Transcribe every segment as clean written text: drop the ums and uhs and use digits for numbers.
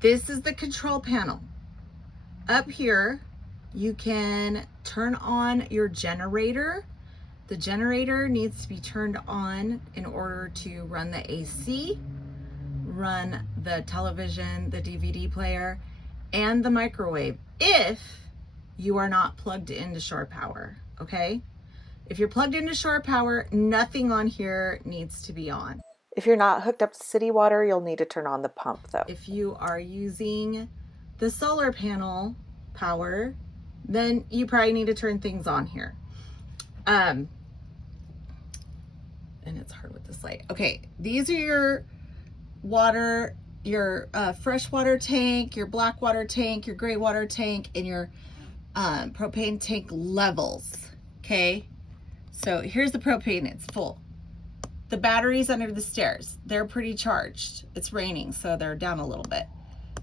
This is the control panel. Up here, you can turn on your generator. The generator needs to be turned on in order to run the AC, run the television, the DVD player, and the microwave if you are not plugged into shore power, okay? If you're plugged into shore power, nothing on here needs to be on. If you're not hooked up to city water, you'll need to turn on the pump though. If you are using the solar panel power, then you probably need to turn things on here. And it's hard with this light. Okay, these are your water, your freshwater tank, your black water tank, your gray water tank, and your propane tank levels, okay? So here's the propane, it's full. The batteries under the stairs, they're pretty charged. It's raining, so they're down a little bit.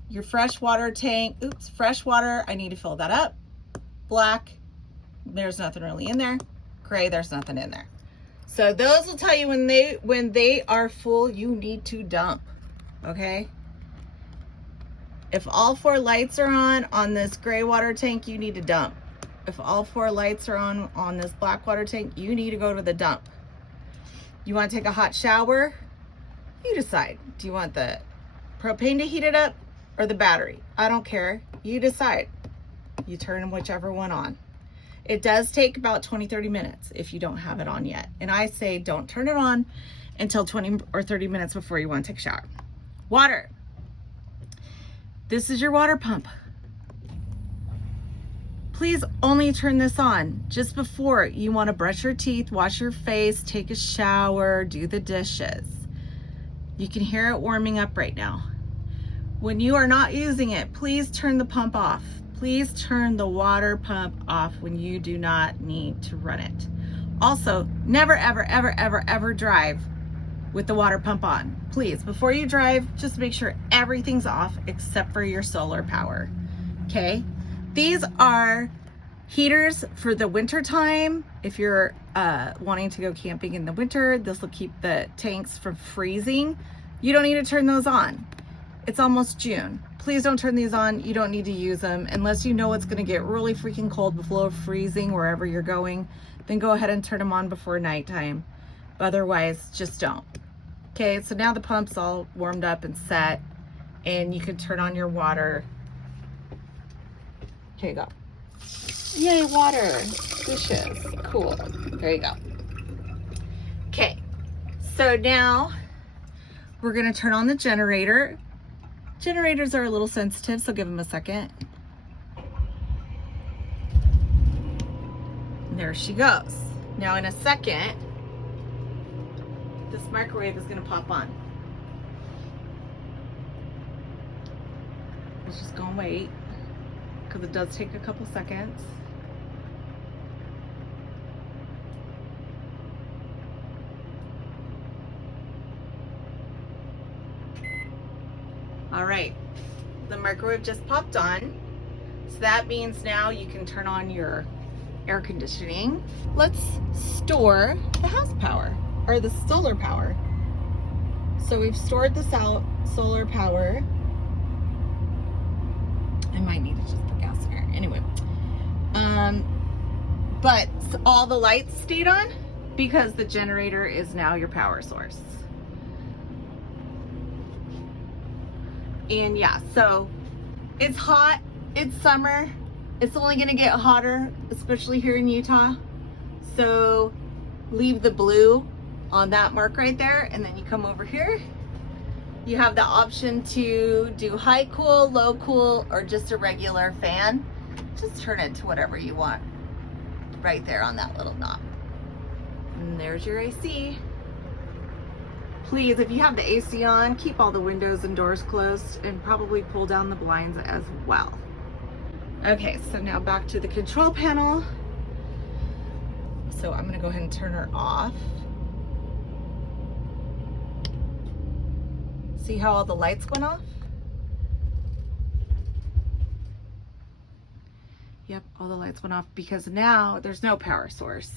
Your freshwater tank, fresh water, I need to fill that up. Black, there's nothing really in there. Gray, there's nothing in there. So those will tell you when they are full, you need to dump, okay? If all 4 lights are on this gray water tank, you need to dump. If all 4 lights are on this black water tank, you need to go to the dump. You want to take a hot shower? You decide. Do you want the propane to heat it up or the battery? I don't care. You decide. You turn whichever one on. It does take about 20-30 minutes if you don't have it on yet. And I say don't turn it on until 20 or 30 minutes before you want to take a shower. Water. This is your water pump. Please only turn this on just before you want to brush your teeth, wash your face, take a shower, do the dishes. You can hear it warming up right now. When you are not using it, please turn the pump off. Please turn the water pump off when you do not need to run it. Also, never, ever, ever, ever, ever drive with the water pump on. Please, before you drive, just make sure everything's off except for your solar power, okay? These are heaters for the winter time. If you're wanting to go camping in the winter, this will keep the tanks from freezing. You don't need to turn those on. It's almost June. Please don't turn these on. You don't need to use them unless you know it's gonna get really freaking cold below freezing wherever you're going. Then go ahead and turn them on before nighttime. Otherwise, just don't. Okay, so now the pump's all warmed up and set, and you can turn on your water. Here you go. Yay, water, dishes, cool. There you go. Okay, so now we're gonna turn on the generator. Generators are a little sensitive, so give them a second. There she goes. Now in a second, this microwave is gonna pop on. Let's just go and wait, because it does take a couple seconds. All right, the microwave just popped on. So that means now you can turn on your air conditioning. Let's store the house power, or the solar power. So we've stored the solar power. I might need to just put gas in here. Anyway, but all the lights stayed on because the generator is now your power source. And yeah, so it's hot, it's summer, it's only gonna get hotter, especially here in Utah. So leave the blue on that mark right there, and then you come over here. You have the option to do high cool, low cool, or just a regular fan. Just turn it to whatever you want right there on that little knob. And there's your AC. Please, if you have the AC on, keep all the windows and doors closed and probably pull down the blinds as well. Okay, so now back to the control panel. So I'm gonna go ahead and turn her off. See how all the lights went off? Yep, all the lights went off because now there's no power source.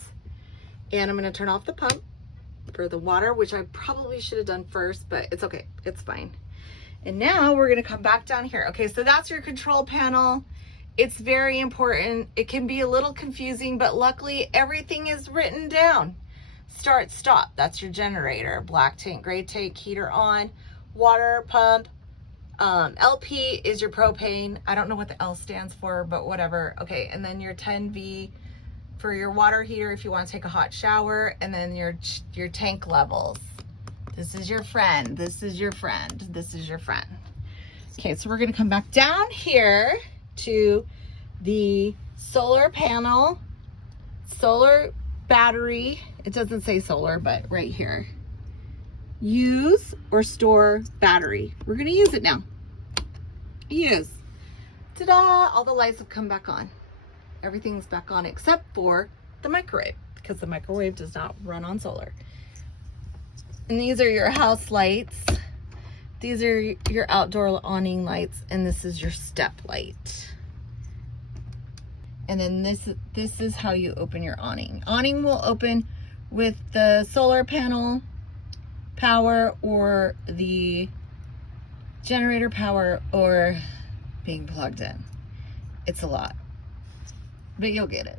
And I'm gonna turn off the pump for the water, which I probably should have done first, but it's okay, it's fine. And now we're gonna come back down here. Okay, so that's your control panel. It's very important. It can be a little confusing, but luckily everything is written down. Start, stop, that's your generator. Black tank, gray tank, heater on, water pump. LP is your propane. I don't know what the L stands for, but whatever. Okay, and then your 10V for your water heater if you want to take a hot shower, and then your tank levels. This is your friend. This is your friend. This is your friend. Okay, so we're gonna come back down here to the solar panel, solar battery. It doesn't say solar, but right here. Use or store battery. We're gonna use it now. Use. Ta-da! All the lights have come back on. Everything's back on except for the microwave, because the microwave does not run on solar. And these are your house lights. These are your outdoor awning lights, and this is your step light. And then this is how you open your awning. Awning will open with the solar panel power or the generator power or being plugged in. It's a lot, but you'll get it.